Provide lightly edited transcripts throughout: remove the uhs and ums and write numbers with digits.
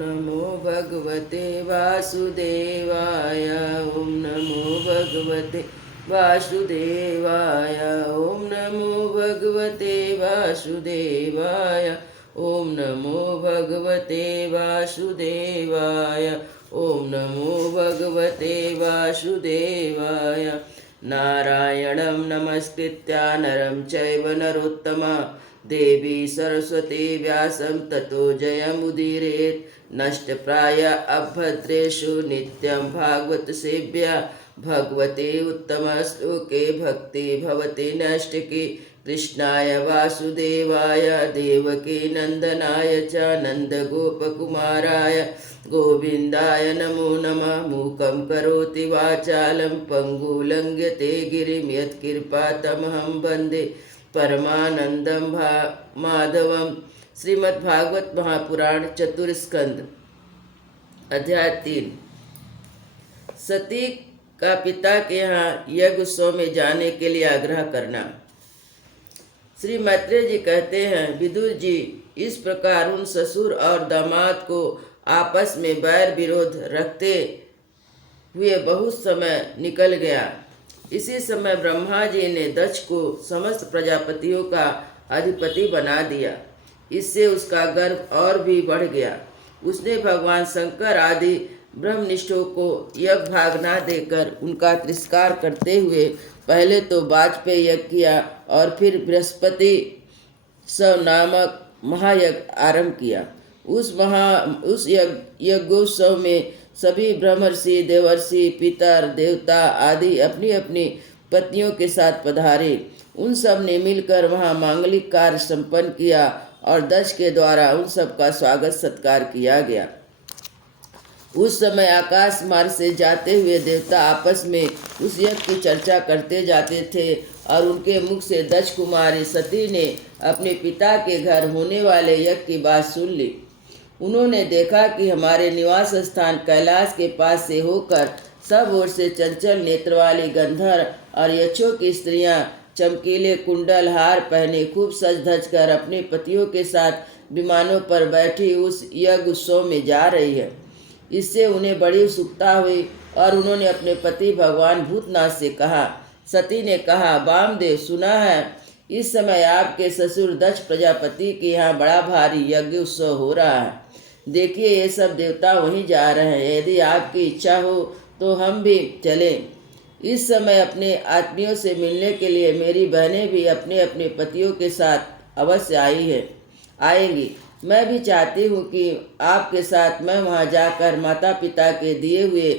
नमो भगवते वासुदेवाय। ओम नमो भगवते वासुदेवाय। ओम नमो भगवते वासुदेवाय। ओम नमो भगवते वासुदेवाय। ओम नमो भगवते वासुदेवाय। नारायणं नमस्कृत्य नरं चैव नरोत्तमं देवी सरस्वती व्यासं ततो जयमुदीरयेत्। नष्टप्राय अभद्रेषु नित्यं भागवत सेव्या भगवते उत्तमश्लोके भक्ति भवति नैष्टिकी। कृष्णाय वासुदेवाय देवकी नंदनाय च नन्दगोपकुमाराय गोविन्दाय नमो नमः। मूकं करोति वाचालं पङ्गुलङ्घ्यते गिरिं यत्कृपातमहं वन्दे परमानंदम माधवम। श्रीमद्भागवत महापुराण चतुर्स्कंद अध्याय 3। सती का पिता के यहाँ यज्ञ उत्सव में जाने के लिए आग्रह करना। श्री मैत्रेय जी कहते हैं, विदुर जी, इस प्रकार उन ससुर और दामाद को आपस में बैर विरोध रखते हुए बहुत समय निकल गया। इसी समय ब्रह्मा जी ने दक्ष को समस्त प्रजापतियों का अधिपति बना दिया। इससे उसका गर्व और भी बढ़ गया। उसने भगवान शंकर आदि ब्रह्मनिष्ठों को यज्ञ भाग न देकर उनका तिरस्कार करते हुए पहले तो वाजपेयी यज्ञ किया और फिर बृहस्पति सव नामक महायज्ञ आरंभ किया। उस यज्ञोत्सव में सभी ब्रह्मर्षि, देवर्षि, पितर, देवता आदि अपनी अपनी पत्नियों के साथ पधारे। उन सब ने मिलकर वहाँ मांगलिक कार्य संपन्न किया और दक्ष के द्वारा उन सब का स्वागत सत्कार किया गया। उस समय आकाश मार्ग से जाते हुए देवता आपस में उस यज्ञ की चर्चा करते जाते थे और उनके मुख से दक्ष कुमारी सती ने अपने पिता के घर होने वाले यज्ञ की बात सुन ली। उन्होंने देखा कि हमारे निवास स्थान कैलाश के पास से होकर सब ओर से चंचल नेत्र वाली गंधर्व और यक्षों की स्त्रियां चमकीले कुंडल हार पहने खूब सज धज कर अपने पतियों के साथ विमानों पर बैठी उस यज्ञ उत्सव में जा रही है। इससे उन्हें बड़ी उत्सुकता हुई और उन्होंने अपने पति भगवान भूतनाथ से कहा। सती ने कहा, वामदेव, सुना है इस समय आपके ससुर दक्ष प्रजापति के यहाँ बड़ा भारी यज्ञ उत्सव हो रहा है। देखिए, ये सब देवता वहीं जा रहे हैं। यदि आपकी इच्छा हो तो हम भी चलें। इस समय अपने आत्मियों से मिलने के लिए मेरी बहनें भी अपने अपने पतियों के साथ अवश्य आएंगी। मैं भी चाहती हूँ कि आपके साथ मैं वहाँ जाकर माता पिता के दिए हुए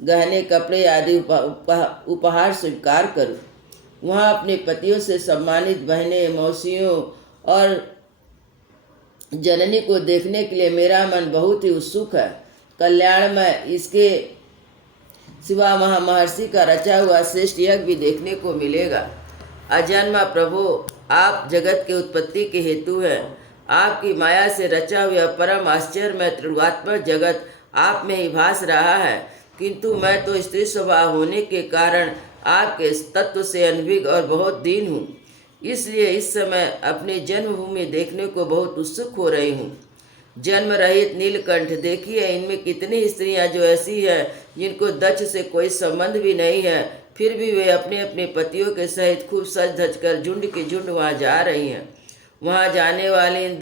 गहने, कपड़े आदि उपहार स्वीकार करूँ। वहाँ अपने पतियों से सम्मानित बहनें, मौसियों और जननी को देखने के लिए मेरा मन बहुत ही उत्सुक है। कल्याण में इसके सिवा महर्षि का रचा हुआ श्रेष्ठ यज्ञ भी देखने को मिलेगा। अजन्मा प्रभु, आप जगत के उत्पत्ति के हेतु हैं। आपकी माया से रचा हुआ परम आश्चर्यमय त्रिगुणात्मक जगत आप में ही भास रहा है, किंतु मैं तो स्त्री स्वभाव होने के कारण आपके तत्व से अनभिज्ञ और बहुत दीन हूँ। इसलिए इस समय अपनी जन्मभूमि देखने को बहुत उत्सुक हो रही हूँ। जन्म रहित नीलकंठ, देखिए इनमें कितनी स्त्रियां जो ऐसी हैं जिनको दक्ष से कोई संबंध भी नहीं है, फिर भी वे अपने अपने पतियों के सहित खूब सज धज कर झुंड की झुंड वहाँ जा रही हैं। वहाँ जाने वाली इन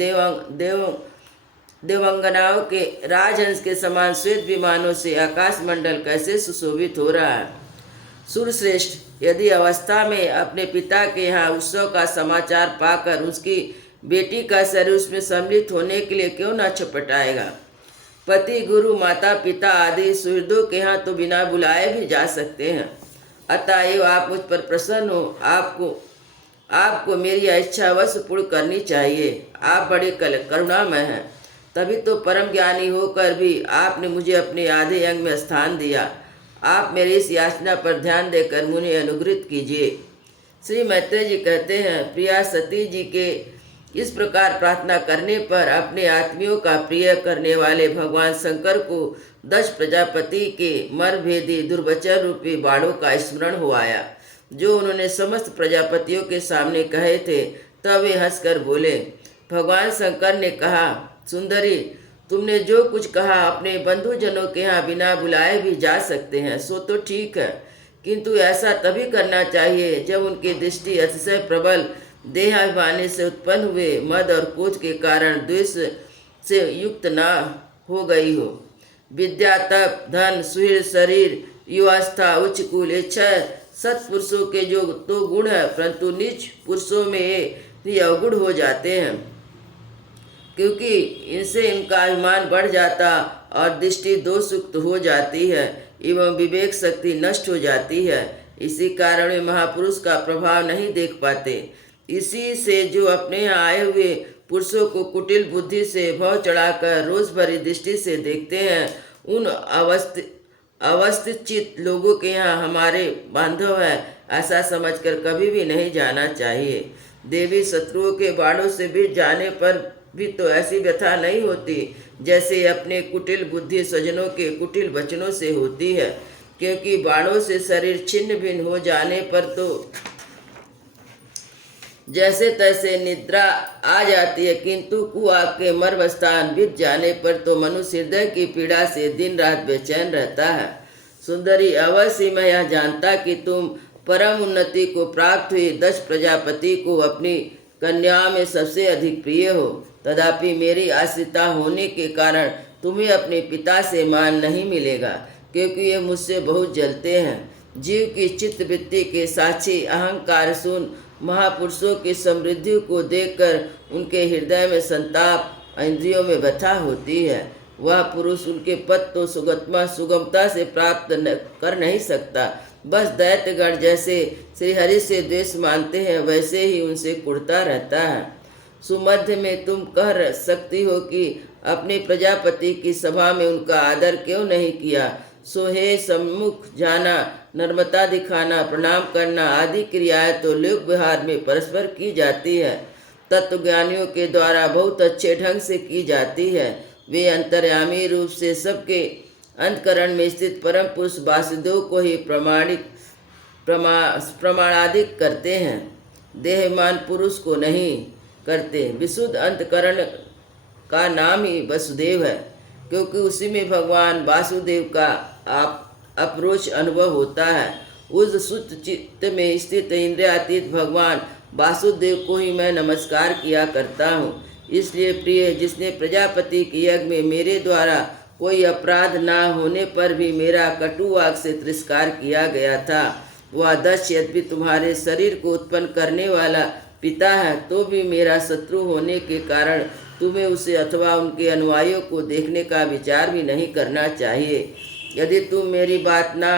देवंगनाओं के राजहंस के समान श्वेत विमानों से आकाश मंडल कैसे सुशोभित हो रहा है। सुरश्रेष्ठ, यदि अवस्था में अपने पिता के यहाँ उत्सव का समाचार पाकर उसकी बेटी का शरीर उसमें सम्मिलित होने के लिए क्यों न छटपटाएगा। पति, गुरु, माता पिता आदि सुहृदों के यहाँ तो बिना बुलाए भी जा सकते हैं। अतएव आप मुझ पर प्रसन्न हो। आपको मेरी इच्छा अवश्य पूर्ण करनी चाहिए। आप बड़े करुणामय हैं, तभी तो परम ज्ञानी होकर भी आपने मुझे अपने आधे अंग में स्थान दिया। आप मेरी इस याचना पर ध्यान देकर मुझे अनुग्रहित कीजिए। श्री मैत्रेय जी कहते हैं, प्रिया सती जी के इस प्रकार प्रार्थना करने पर अपने आत्मियों का प्रिय करने वाले भगवान शंकर को दक्ष प्रजापति के मरभेदी दुर्वचन रूपी बाणों का स्मरण हो आया, जो उन्होंने समस्त प्रजापतियों के सामने कहे थे। तब वे हंसकर बोले। भगवान शंकर ने कहा, सुंदरी, तुमने जो कुछ कहा अपने बंधुजनों के यहाँ बिना बुलाए भी जा सकते हैं, सो तो ठीक है, किंतु ऐसा तभी करना चाहिए जब उनकी दृष्टि अतिशय प्रबल देहाभिमानी से उत्पन्न हुए मद और क्रोध के कारण द्वेष से युक्त ना हो गई हो। विद्या, तप, धन, सुहृद, शरीर, युवावस्था, उच्च कुल, इच्छा सत्पुरुषों के जो तो गुण है, परंतु नीच पुरुषों में ये अवगुण हो जाते हैं, क्योंकि इनसे इनका अभिमान बढ़ जाता और दृष्टि दोषयुक्त हो जाती है एवं विवेक शक्ति नष्ट हो जाती है। इसी कारण वे महापुरुष का प्रभाव नहीं देख पाते। इसी से जो अपने यहाँ आए हुए पुरुषों को कुटिल बुद्धि से भव चढ़ाकर रोज भरी दृष्टि से देखते हैं, उन अवस्थित चित्त लोगों के यहाँ हमारे बांधव है ऐसा समझकर कभी भी नहीं जाना चाहिए। देवी शत्रुओं के बाणों से भी जाने पर भी तो ऐसी व्यथा नहीं होती जैसे अपने कुटिल बुद्धि स्वजनों के कुटिल वचनों से होती है, क्योंकि बाणों से शरीर छिन्न भिन्न हो जाने पर तो जैसे तैसे निद्रा आ जाती है, किंतु कुआग के मर्म स्थान बीत जाने पर तो मनुष्य हृदय की पीड़ा से दिन रात बेचैन रहता है। सुंदरी, अवश्य मैं यह जानता कि तुम परम उन्नति को प्राप्त हुई दक्ष प्रजापति को अपनी कन्या में सबसे अधिक प्रिय हो, तथापि मेरी आश्रिता होने के कारण तुम्हें अपने पिता से मान नहीं मिलेगा, क्योंकि ये मुझसे बहुत जलते हैं। जीव की चित्तवृत्ति के साक्षी अहंकार सुन महापुरुषों की समृद्धि को देखकर उनके हृदय में संताप, इंद्रियों में व्यथा होती है। वह पुरुष उनके पद तो सुगमता से प्राप्त कर नहीं सकता, बस दैत्यगण जैसे श्रीहरि से द्वेष मानते हैं वैसे ही उनसे कुढ़ता रहता है। सुमध्य में तुम कह सकती हो कि अपने प्रजापति की सभा में उनका आदर क्यों नहीं किया। सो हे सम्मुख जाना, नम्रता दिखाना, प्रणाम करना आदि क्रियाएं तो लोक व्यवहार में परस्पर की जाती है, तत्वज्ञानियों के द्वारा बहुत अच्छे ढंग से की जाती है। वे अंतर्यामी रूप से सबके अंतकरण में स्थित परम पुरुष वासुदेव को ही प्रमाणादिक करते हैं, देहमान पुरुष को नहीं करते। विशुद्ध अंतकरण का नाम ही वसुदेव है, क्योंकि उसी में भगवान वासुदेव का अप्रोच अनुभव होता है। उस शुद्ध चित्त में स्थित इंद्रियातीत भगवान वासुदेव को ही मैं नमस्कार किया करता हूँ। इसलिए प्रिय, जिसने प्रजापति के यज्ञ में मेरे द्वारा कोई अपराध ना होने पर भी मेरा कटुवाक से तिरस्कार किया गया था, वह दक्ष यद्यपि तुम्हारे शरीर को उत्पन्न करने वाला पिता है, तो भी मेरा शत्रु होने के कारण तुम्हें उसे अथवा उनके अनुयायियों को देखने का विचार भी नहीं करना चाहिए। यदि तुम मेरी बात ना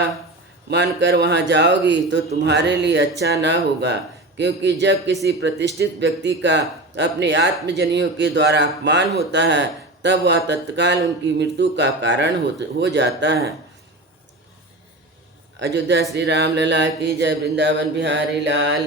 मानकर वहाँ जाओगी तो तुम्हारे लिए अच्छा ना होगा, क्योंकि जब किसी प्रतिष्ठित व्यक्ति का अपने आत्मजनियों के द्वारा अपमान होता है तब वह तत्काल उनकी मृत्यु का कारण हो जाता है। अयोध्या श्री राम लला की जय। वृंदावन बिहारी लाल।